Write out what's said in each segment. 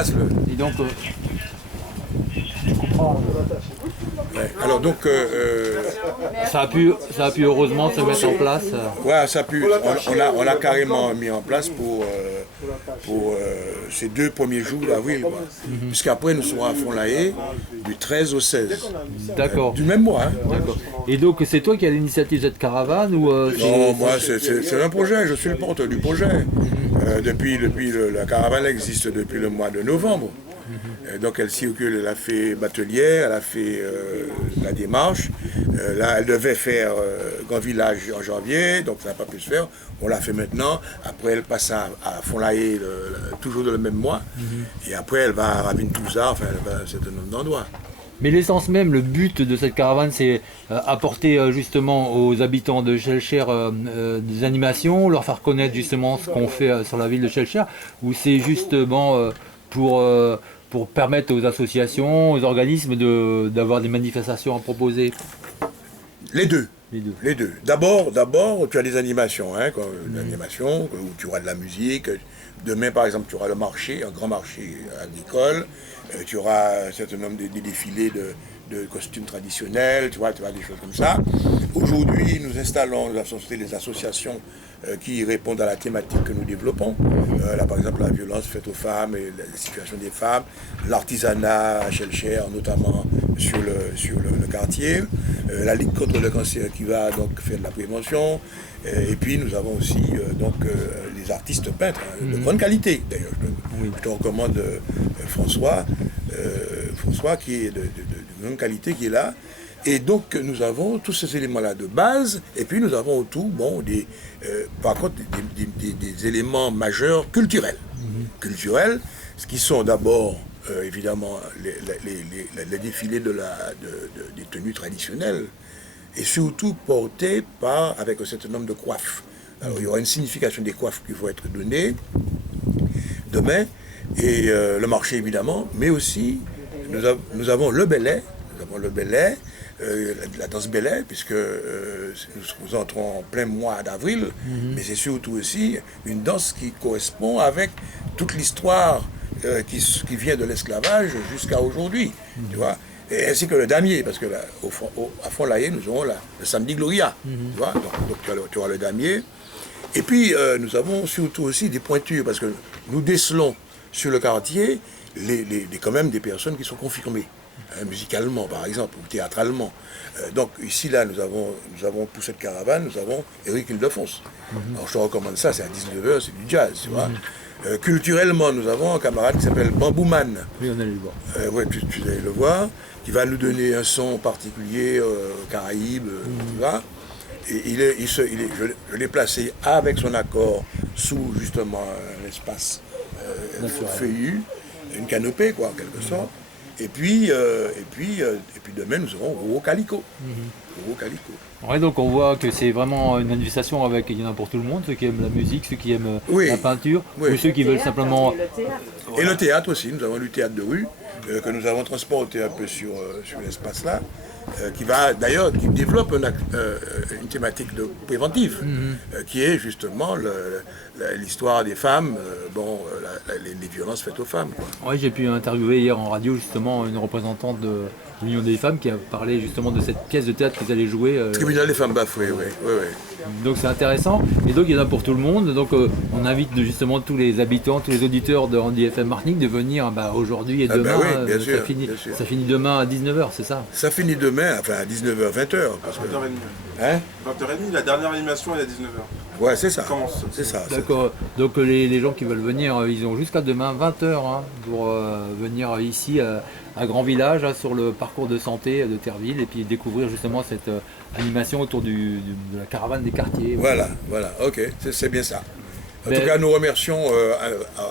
déplace-le. Et donc, je comprends. Ouais. Alors donc, Ça a pu heureusement se mettre en place. ouais, ça a pu, on a carrément mis en place pour ces 2 premiers jours d'avril. Puisqu'après, nous serons à Fond-la-Haye du 13 au 16. D'accord. Du même mois. Hein. D'accord. Et donc, c'est toi qui as l'initiative de cette caravane ou Non, moi, c'est un projet, je suis le porteur du projet. La caravane existe depuis le mois de novembre. Donc elle circule, elle a fait batelière, elle a fait la démarche. Là, elle devait faire Grand Village en janvier, donc ça n'a pas pu se faire. On l'a fait maintenant. Après, elle passe à Fond-la-Haye, toujours dans le même mois. Et après, elle va à Ravine-Touzard, enfin, elle va à un certain nombre d'endroits. Mais l'essence même, le but de cette caravane, c'est apporter justement aux habitants de Schellcher des animations, leur faire connaître justement ce qu'on fait sur la ville de Schellcher, ou c'est justement pour permettre aux associations, aux organismes d'avoir des manifestations à proposer? Les deux. Les deux. Les deux. D'abord, tu as des animations, hein, une animation où tu auras de la musique. Demain, par exemple, tu auras le marché, un grand marché agricole. Tu auras un certain nombre de défilés de costumes traditionnels, tu vois, des choses comme ça. Aujourd'hui, nous installons les associations qui répondent à la thématique que nous développons. Là, par exemple, la violence faite aux femmes et la situation des femmes, l'artisanat à Schellcher, notamment sur le quartier, la Ligue contre le cancer qui va donc faire de la prévention. Et puis nous avons aussi les artistes peintres de grande qualité. D'ailleurs, je te recommande François qui est de grande qualité, qui est là. Et donc nous avons tous ces éléments-là de base, et puis nous avons autour, par contre, des éléments majeurs culturels. Culturels, ce qui sont d'abord évidemment les défilés des tenues traditionnelles, et surtout portés avec un certain nombre de coiffes. Alors il y aura une signification des coiffes qui vont être données demain, et le marché évidemment, mais aussi nous avons le Belay, la danse Belay, puisque nous entrons en plein mois d'avril, mais c'est surtout aussi une danse qui correspond avec toute l'histoire qui vient de l'esclavage jusqu'à aujourd'hui, tu vois. Et ainsi que le damier, parce que à Fond-la-Haye, nous aurons le samedi Gloria, tu vois, donc tu auras le damier. Et puis, nous avons surtout aussi des pointures, parce que nous décelons sur le quartier quand même des personnes qui sont confirmées, musicalement par exemple, ou théâtralement. Donc ici, là, nous avons pour cette caravane, nous avons Éric Ildefonse. Alors je te recommande ça, c'est à 19h, c'est du jazz, tu vois. Culturellement, nous avons un camarade qui s'appelle Bambouman. Oui, on allait le voir. Ouais, tu allais le voir, qui va nous donner un son particulier, Caraïbes, tu vois. Et je l'ai placé avec son accord sous justement un espace feuillu, une canopée quoi en quelque sorte. Et puis demain nous aurons Roro Calico. Roro Calico. Ouais, donc on voit que c'est vraiment une manifestation il y en a pour tout le monde, ceux qui aiment la musique, ceux qui aiment la peinture, ou ceux qui veulent simplement... Et le théâtre aussi, nous avons du théâtre de rue, que nous avons transporté un peu sur l'espace là, qui développe une thématique préventive, qui est justement l'histoire des femmes, les violences faites aux femmes. Oui, j'ai pu interviewer hier en radio justement une représentante de l'Union des femmes qui a parlé justement de cette pièce de théâtre qu'ils allaient jouer. Tribunal des femmes bafouées, oui. Donc c'est intéressant, et donc il y en a pour tout le monde, donc on invite justement tous les habitants, tous les auditeurs de Randy FM Martinique de venir aujourd'hui et demain, ça finit demain à 19h, c'est ça? Ça finit demain, enfin à 19h, 20h. Parce que... 20h30. Hein 20h30, la dernière animation est à 19h. Ouais, c'est ça. C'est ça. D'accord, donc les gens qui veulent venir, ils ont jusqu'à demain 20h pour venir ici à Grand Village, sur le parcours de santé de Terreville, et puis découvrir justement cette animation autour de la caravane des quartiers. Voilà, ok, c'est bien ça. En tout cas, nous remercions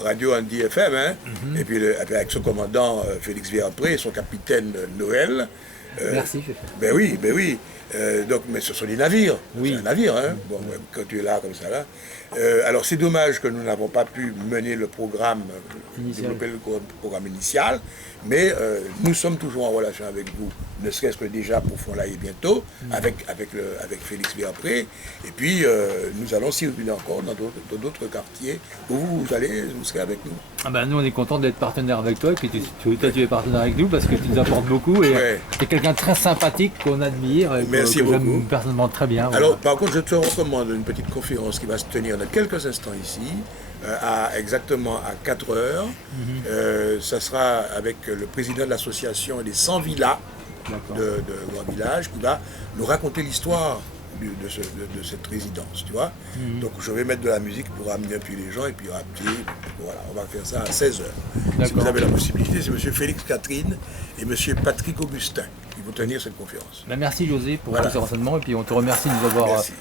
Radio Andy FM, et puis avec son commandant Félix Viapré et son capitaine Noël. Merci. Ben oui. Mais ce sont des navires. Oui. C'est un navire, quand tu es là, comme ça, là. Alors, c'est dommage que nous n'avons pas pu mener le programme, développer le programme initial, mais nous sommes toujours en relation avec vous, ne serait-ce que déjà pour Fond-la-Haye bientôt, avec Félix Viapré, et puis nous allons circuler encore dans d'autres quartiers où vous serez avec nous. Ah bah, nous on est content d'être partenaire avec toi, et puis toi tu es partenaire avec nous parce que tu nous apportes beaucoup et Ouais. tu es quelqu'un de très sympathique qu'on admire et Merci que beaucoup. j'aime personnellement très bien. Alors, par contre, je te recommande une petite conférence qui va se tenir dans quelques instants ici, exactement à 4 heures. Ça sera avec le président de l'association des 100 villas de Grand Village qui va nous raconter l'histoire de cette résidence, tu vois. Donc, je vais mettre de la musique pour amener un peu les gens et puis voilà, on va faire ça à 16 heures. Si vous avez la possibilité, c'est M. Félix Catherine et M. Patrick Augustin qui vont tenir cette conférence. Bah, merci José pour Voilà. tous ces renseignements et puis on te remercie de nous avoir Merci.